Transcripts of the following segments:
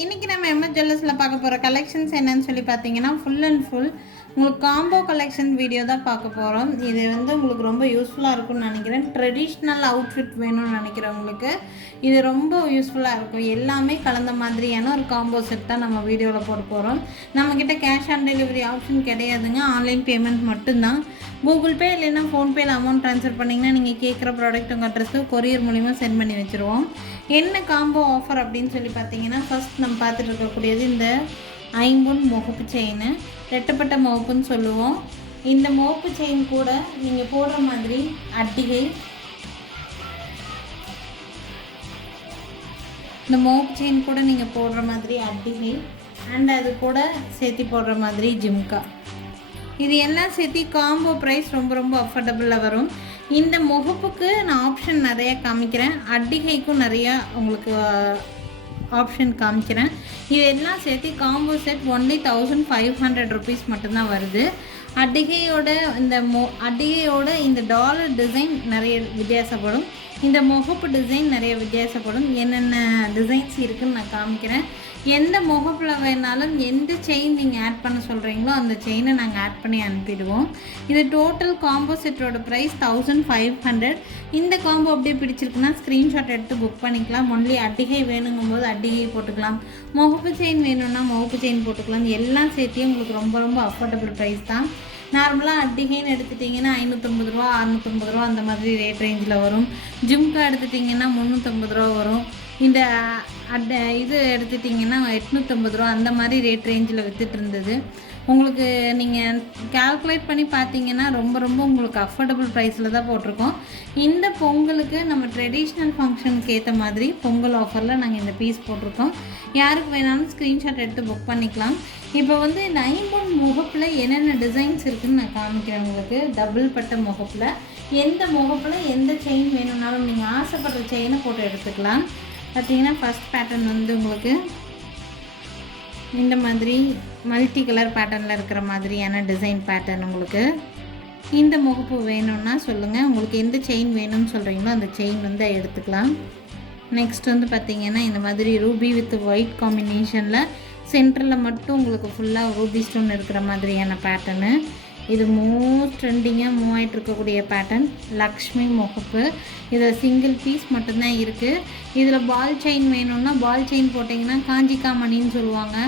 இன்றைக்கி நம்ம எம்எஸ் ஜுவல்லர்ஸில் பார்க்க போகிற கலெக்ஷன்ஸ் என்னன்னு சொல்லி பார்த்தீங்கன்னா ஃபுல் அண்ட் ஃபுல் உங்களுக்கு காம்போ கலெக்ஷன் வீடியோ தான் பார்க்க போகிறோம். இது உங்களுக்கு ரொம்ப யூஸ்ஃபுல்லாக இருக்கும்னு நினைக்கிறேன். ட்ரெடிஷ்னல் அவுட்ஃபிட் வேணும்னு நினைக்கிறவங்களுக்கு இது ரொம்ப யூஸ்ஃபுல்லாக இருக்கும். எல்லாமே கலந்த மாதிரியான ஒரு காம்போ செட் தான் நம்ம வீடியோவில் போட போகிறோம். நம்மக்கிட்ட கேஷ் ஆன் டெலிவரி ஆப்ஷன் கிடையாதுங்க. ஆன்லைன் பேமெண்ட் மட்டும்தான். கூகுள் பே இல்லைன்னா ஃபோன்பேயில் அமௌண்ட் ட்ரான்ஸ்ஃபர் பண்ணிங்கன்னா நீங்கள் கேட்குற ப்ராடக்ட் உங்கள் அட்ரஸுக்கு கொரியர் மூலிமா சென்ட் பண்ணி வச்சுருவோம். என்ன காம்போ ஆஃபர் அப்படின்னு சொல்லி பார்த்தீங்கன்னா, ஃபஸ்ட் நம்ம பார்த்துட்டு இருக்கக்கூடியது இந்த ஐம்பொன் முகப்பு செயின், ரெட்டப்பட்ட முகப்புன்னு சொல்லுவோம். இந்த முகப்பு செயின் கூட நீங்கள் போடுற மாதிரி அட்டிகை, இந்த முகப்பு செயின் கூட நீங்கள் போடுற மாதிரி அட்டிகை அண்ட் அது கூட சேர்த்து போடுற மாதிரி ஜிம்கா, இது எல்லாம் சேர்த்து காம்போ ப்ரைஸ் ரொம்ப ரொம்ப அஃபோர்டபுளாக வரும். இந்த முகப்புக்கு நான் ஆப்ஷன் நிறையா காமிக்கிறேன், அட்டிகைக்கும் நிறையா உங்களுக்கு ஆப்ஷன் காமிக்கிறேன். இது எல்லாம் சேர்த்து காம்போ செட் ஒன்லி 1500 ருபீஸ் மட்டும்தான் வருது. அட்டிகையோட இந்த டாலர் டிசைன் நிறைய வித்தியாசப்படும், இந்த முகப்பு டிசைன் நிறைய வித்தியாசப்படும். என்னென்ன டிசைன்ஸ் இருக்குதுன்னு நான் காமிக்கிறேன். எந்த முகப்பில் வேணாலும் எந்த செயின் நீங்கள் ஆட் பண்ண சொல்கிறீங்களோ அந்த செயினை நாங்கள் ஆட் பண்ணி அனுப்பிடுவோம். இது டோட்டல் காம்போ செட்டோட ப்ரைஸ் 1500. இந்த காம்போ அப்படியே பிடிச்சிருக்குன்னா ஸ்க்ரீன்ஷாட் எடுத்து புக் பண்ணிக்கலாம். ஒன்லி அட்டிகை வேணுங்கும் போது அட்டிகை போட்டுக்கலாம், முகப்பு செயின் வேணும்னா முகப்பு செயின் போட்டுக்கலாம். எல்லாம் சேர்த்தியும் உங்களுக்கு ரொம்ப ரொம்ப அஃபோர்டபுள் ப்ரைஸ் தான். நார்மலாக அட்டிகைன்னு எடுத்துட்டிங்கன்னா 550 ரூபா 650 ரூபா அந்த மாதிரி ரேட் ரேஞ்சில் வரும். ஜிம்கா எடுத்துட்டிங்கன்னா 350 ரூபா வரும். இந்த இது எடுத்துட்டிங்கன்னா 850 ரூபா அந்த மாதிரி ரேட் ரேஞ்சில் விற்றுட்டு இருந்தது. உங்களுக்கு நீங்கள் கால்குலேட் பண்ணி பார்த்தீங்கன்னா ரொம்ப ரொம்ப உங்களுக்கு அஃபோர்டபுள் ப்ரைஸில் தான் போட்டிருக்கோம். இந்த பொங்கலுக்கு நம்ம ட்ரெடிஷ்னல் ஃபங்க்ஷனுக்கு ஏற்ற மாதிரி பொங்கல் ஆஃபரில் நாங்கள் இந்த பீஸ் போட்டிருக்கோம். யாருக்கு வேணாலும் ஸ்க்ரீன்ஷாட் எடுத்து புக் பண்ணிக்கலாம். இப்போ இந்த ஐம்பொன் முகப்பில் என்னென்ன டிசைன்ஸ் இருக்குதுன்னு நான் காமிக்கிறேன் உங்களுக்கு. டபுள் பட்ட முகப்பில் எந்த முகப்பில் எந்த செயின் வேணும்னாலும் நீங்கள் ஆசைப்படுற செயினை போட்டு எடுத்துக்கலாம். பார்த்தீங்கன்னா ஃபஸ்ட் பேட்டர்ன் உங்களுக்கு இந்த மாதிரி மல்டி கலர் பேட்டர்னில் இருக்கிற மாதிரியான டிசைன் பேட்டர்ன். உங்களுக்கு இந்த முகப்பு வேணும்னா சொல்லுங்கள், உங்களுக்கு எந்த செயின் வேணும்னு சொல்கிறீங்களோ அந்த செயின் எடுத்துக்கலாம். நெக்ஸ்ட் பார்த்திங்கன்னா இந்த மாதிரி ரூபி வித் ஒயிட் காம்பினேஷனில் சென்டரில் மட்டும் உங்களுக்கு ஃபுல்லாக ரூபி ஸ்டோன் இருக்கிற மாதிரியான பேட்டர்னு. இது மோஸ்ட் ட்ரெண்டிங்காக மூவ் ஆகிட்டு இருக்கக்கூடிய பேட்டர்ன் லக்ஷ்மி முகப்பு. இதில் சிங்கிள் பீஸ் மட்டும்தான் இருக்குது. இதில் பால் செயின் வேணும்னா பால் செயின் போட்டிங்கன்னா காஞ்சிகாமணின்னு சொல்லுவாங்க,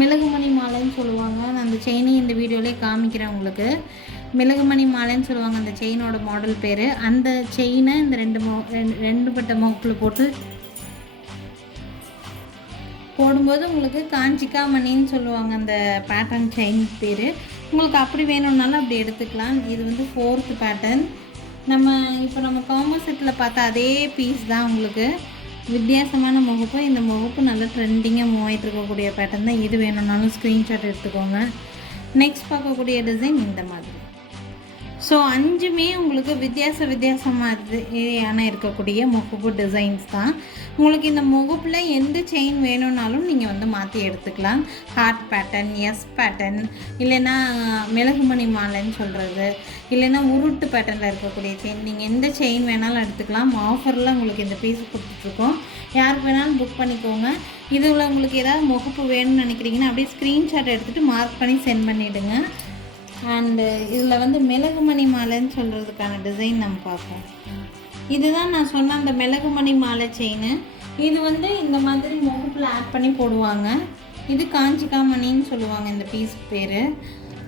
மிளகுமணி மாலைன்னு சொல்லுவாங்க. நான் அந்த செயினையும் இந்த வீடியோலேயே காமிக்கிறேன் உங்களுக்கு. மிளகுமணி மாலைன்னு சொல்லுவாங்க அந்த செயினோட மாடல் பேர். அந்த செயினை இந்த ரெண்டு பட்ட முகப்பில் போடும்போது உங்களுக்கு காஞ்சிகாமணின்னு சொல்லுவாங்க அந்த பேட்டர்ன் செயின் பேர். உங்களுக்கு அப்படி வேணும்னாலும் அப்படி எடுத்துக்கலாம். இது 4th பேட்டர்ன். நம்ம காம்போ செட்டில் பார்த்தா அதே பீஸ் தான். உங்களுக்கு வித்தியாசமான முகப்பு. இந்த முகப்பு நல்லா ட்ரெண்டிங்காக மூவ் ஆகிட்டு இருக்கக்கூடிய பேட்டர்ன் தான். இது வேணும்னாலும் ஸ்க்ரீன்ஷாட் எடுத்துக்கோங்க. நெக்ஸ்ட் பார்க்கக்கூடிய டிசைன் இந்த மாதிரி. ஸோ 5மே உங்களுக்கு வித்தியாசமான இருக்கக்கூடிய முகப்பு டிசைன்ஸ் தான். உங்களுக்கு இந்த முகப்பில் எந்த செயின் வேணும்னாலும் நீங்கள் மாற்றி எடுத்துக்கலாம். ஹார்ட் பேட்டர்ன், எஸ் பேட்டர்ன், இல்லைன்னா மிளகுமணி மாலைன்னு சொல்கிறது, இல்லைன்னா உருட்டு பேட்டர்னில் இருக்கக்கூடிய செயின், நீங்கள் எந்த செயின் வேணாலும் எடுத்துக்கலாம். ஆஃபரில் உங்களுக்கு இந்த பீஸ் கொடுத்துட்ருக்கோம். யாருக்கு வேணாலும் புக் பண்ணிக்கோங்க. இதில் உங்களுக்கு ஏதாவது முகப்பு வேணும்னு நினைக்கிறீங்கன்னா அப்படியே ஸ்க்ரீன்ஷாட் எடுத்துகிட்டு மார்க் பண்ணி சென்ட் பண்ணிவிடுங்க. அண்டு இதில் மிளகுமணி மாலைன்னு சொல்கிறதுக்கான டிசைன் நம்ம பார்ப்போம். இதுதான் நான் சொன்ன அந்த மிளகுமணி மாலை செயின். இது இந்த மாதிரி முகப்பில் ஆட் பண்ணி போடுவாங்க. இது காஞ்சிகாமணின்னு சொல்லுவாங்க இந்த பீஸ் பேர்.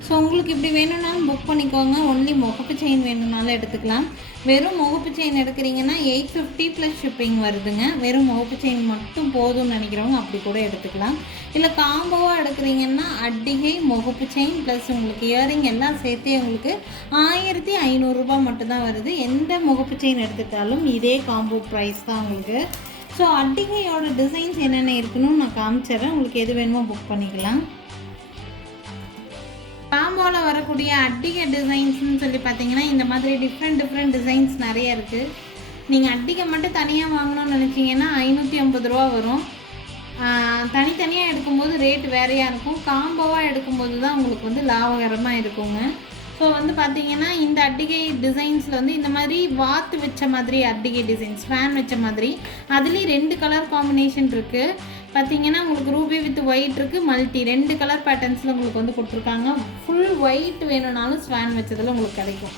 ஸோ உங்களுக்கு இப்படி வேணும்னாலும் புக் பண்ணிக்கோங்க. ஒன்லி முகப்பு செயின் வேணும்னாலும் எடுத்துக்கலாம். வெறும் முகப்பு செயின் எடுக்கிறீங்கன்னா 850 ப்ளஸ் ஷிப்பிங் வருதுங்க. வெறும் முகப்பு செயின் மட்டும் போதும்னு நினைக்கிறவங்க அப்படி கூட எடுத்துக்கலாம். இல்லை காம்போவாக எடுக்கிறீங்கன்னா அட்டிகை, முகப்பு செயின் ப்ளஸ் உங்களுக்கு இயரிங் எல்லாம் சேர்த்தே உங்களுக்கு 1500 ரூபா மட்டும்தான் வருது. எந்த முகப்பு செயின் எடுத்துட்டாலும் இதே காம்போ ப்ரைஸ் தான் உங்களுக்கு. ஸோ அட்டிகையோட டிசைன்ஸ் என்னென்ன இருக்குன்னு நான் காமிச்சிட்றேன். உங்களுக்கு எது வேணுமோ புக் பண்ணிக்கலாம். காம்போவில் வரக்கூடிய அட்டிகை டிசைன்ஸ்னு சொல்லி பார்த்தீங்கன்னா இந்த மாதிரி டிஃப்ரெண்ட் டிசைன்ஸ் நிறைய இருக்குது. நீங்கள் அட்டிகை மட்டும் தனியாக வாங்கணும்னு நினச்சிங்கன்னா 550 ரூபா வரும். தனித்தனியாக எடுக்கும்போது ரேட் வேறையாக இருக்கும். காம்போவாக எடுக்கும்போது தான் உங்களுக்கு லாபகரமாக இருக்குங்க. ஸோ பார்த்தீங்கன்னா இந்த அட்டிகை டிசைன்ஸில் இந்த மாதிரி வாத்து வச்ச மாதிரி அட்டிகை டிசைன்ஸ், ஃபேன் வச்ச மாதிரி அதுலேயும் 2 கலர் காம்பினேஷன் இருக்குது. பார்த்தீங்கன்னா உங்களுக்கு ரூபி வித் ஒயிட் இருக்குது, மல்டி 2 கலர் பேட்டர்ன்ஸில் உங்களுக்கு வந்து கொடுத்துருக்காங்க. ஃபுல் ஒயிட் வேணும்னாலும் ஸ்வான் வச்சதில் உங்களுக்கு கிடைக்கும்.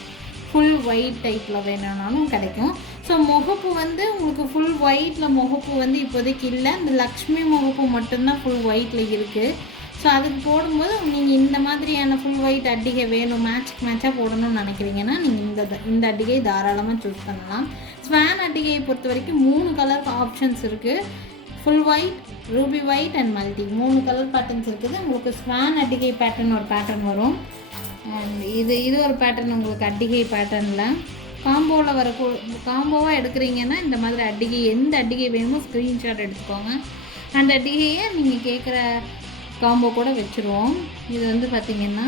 ஃபுல் ஒயிட் டைப்பில் வேணும்னாலும் கிடைக்கும். ஸோ முகப்பு வந்து உங்களுக்கு ஃபுல் ஒயிட்டில் முகப்பு வந்து இப்போதைக்கு இல்லை. இந்த லக்ஷ்மி முகப்பு மட்டும்தான் ஃபுல் ஒயிட்டில் இருக்குது. ஸோ அதுக்கு போடும்போது நீங்கள் இந்த மாதிரியான ஃபுல் ஒயிட் அட்டிகை வேணும், மேட்சாக போடணும்னு நினைக்கிறீங்கன்னா நீங்கள் இந்த அட்டிகை தாராளமாக சூஸ் பண்ணலாம். ஸ்வான் அட்டிகையை பொறுத்த வரைக்கும் 3 கலர் ஆப்ஷன்ஸ் இருக்குது. Full white, Ruby white and multi 3 colour patterns இருக்குது. உங்களுக்கு ஸ்வான் அட்டிகை பேட்டர்ன் ஒரு பேட்டர்ன் வரும். அண்ட் இது ஒரு பேட்டர்ன் உங்களுக்கு அட்டிகை பேட்டர்னில் காம்போவாக எடுக்கிறீங்கன்னா இந்த மாதிரி அட்டிகை எந்த அட்டிகை வேணுமோ ஸ்க்ரீன்ஷாட் எடுத்துக்கோங்க. அந்த அட்டிகையை நீங்கள் கேட்குற காம்போ கூட வச்சுருவோம். இது வந்து பார்த்திங்கன்னா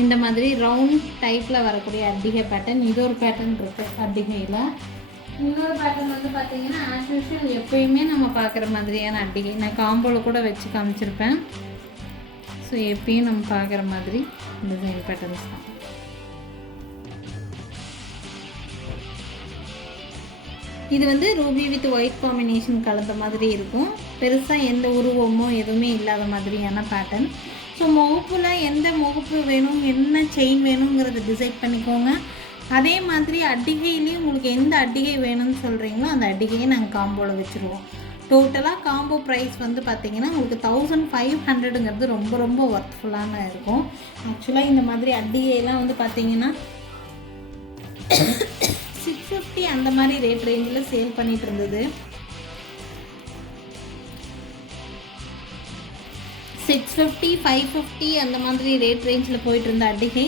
இந்த மாதிரி ரவுண்ட் டைப்பில் வரக்கூடிய அட்டிகை பேட்டர்ன். இது ஒரு பேட்டர்ன் இருக்குது அட்டிகையில். இன்னொரு பேட்டர்ன் வந்து பார்த்திங்கன்னா ஆஸ் யூஷுவல் எப்போயுமே நம்ம பார்க்குற மாதிரியான அட்டிகை நான் காம்போவில் கூட வச்சு காமிச்சிருப்பேன். ஸோ எப்பயும் நம்ம பார்க்குற மாதிரி டிசைன் பேட்டர்ன்ஸ் தான். இது வந்து ரூபி வித் ஒயிட் காம்பினேஷன் கலந்த மாதிரி இருக்கும். பெருசாக எந்த உருவமோ எதுவுமே இல்லாத மாதிரியான பேட்டர்ன். ஸோ முகப்பில் எந்த முகப்பு வேணும், என்ன செயின் வேணுங்கிறத டிசைட் பண்ணிக்கோங்க. அதே மாதிரி அட்டிகையிலையும் உங்களுக்கு எந்த அட்டிகை வேணும்னு சொல்கிறீங்களோ அந்த அட்டிகையை நாங்கள் காம்போவில் வச்சுருவோம். டோட்டலாக காம்போ ப்ரைஸ் வந்து பார்த்திங்கன்னா உங்களுக்கு 1500ங்கிறது ரொம்ப ரொம்ப ஒர்த்ஃபுல்லான இருக்கும். ஆக்சுவலாக இந்த மாதிரி அட்டிகையெல்லாம் வந்து பார்த்திங்கன்னா 650 அந்த மாதிரி ரேட் ரேஞ்சில் சேல் பண்ணிகிட்டு இருந்தது. 650, 550 அந்த மாதிரி ரேட் ரேஞ்சில் போயிட்டு இருந்த அட்டிகை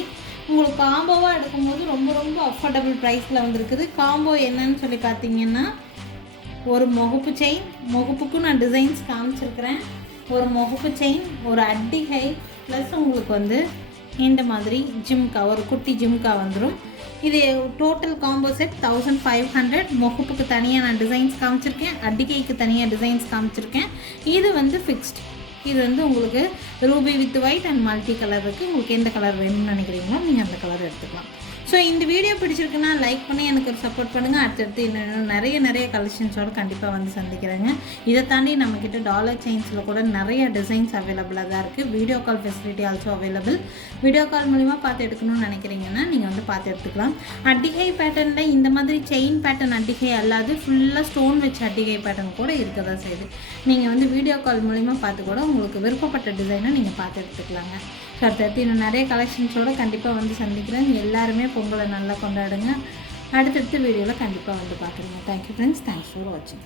உங்களுக்கு காம்போவாக எடுக்கும்போது ரொம்ப ரொம்ப அஃபோர்டபுள் ப்ரைஸில் வந்துருக்குது. காம்போ என்னன்னு சொல்லி பார்த்தீங்கன்னா ஒரு முகப்பு செயின், முகப்புக்கும் நான் டிசைன்ஸ் காமிச்சிருக்கிறேன். ஒரு முகப்பு செயின், ஒரு அட்டிகை ப்ளஸ் உங்களுக்கு வந்து இந்த மாதிரி ஜிம்கா, ஒரு குட்டி ஜிம்கா வந்துடும். இது டோட்டல் காம்போ செட் 1500. முகப்புக்கு தனியாக நான் டிசைன்ஸ் காமிச்சிருக்கேன், அட்டிகைக்கு தனியாக டிசைன்ஸ் காமிச்சிருக்கேன். இது வந்து ஃபிக்ஸ்ட். இது வந்து உங்களுக்கு Ruby with white and multi colour இருக்குது. உங்களுக்கு எந்த கலர் வேணும்னு நினைக்கிறீங்களோ நீங்கள் அந்த கலர் எடுத்துக்கலாம். ஸோ இந்த வீடியோ பிடிச்சிருக்குன்னா லைக் பண்ணி எனக்கு ஒரு சப்போர்ட் பண்ணுங்கள். அடுத்தடுத்து இன்னும் நிறைய கலெக்ஷன்ஸோடு கண்டிப்பாக வந்து சந்திக்கிறேங்க. இதை தாண்டி நம்மக்கிட்ட டாலர் செயின்ஸில் கூட நிறைய டிசைன்ஸ் அவைலபிளாக தான் இருக்குது. Video call facility also available. Video call மூலிமா பார்த்து எடுக்கணும்னு நினைக்கிறீங்கன்னா நீங்கள் வந்து பார்த்து எடுத்துக்கலாம். அட்டிகை பேட்டர்னில் இந்த மாதிரி செயின் பேட்டர்ன் அட்டிகை அல்லாது ஃபுல்லாக ஸ்டோன் வச்ச அட்டிகை பேட்டர்ன் கூட இருக்க தான் செய்யுது. நீங்கள் வந்து வீடியோ கால் மூலிமா பார்த்து கூட உங்களுக்கு விருப்பப்பட்ட டிசைனை நீங்கள் பார்த்து எடுத்துக்கலாங்க. ஸோ அடுத்தடுத்து இன்னும் நிறைய கலெக்ஷன்ஸோடு கண்டிப்பாக வந்து சந்திக்கிறேன். எல்லாருமே பொங்கலை நல்லா கொண்டாடுங்க. அடுத்தடுத்த வீடியோவில் கண்டிப்பாக வந்து பார்க்குறேங்க. தேங்க்யூ ஃப்ரெண்ட்ஸ், தேங்க்ஸ் ஃபார் வாட்சிங்.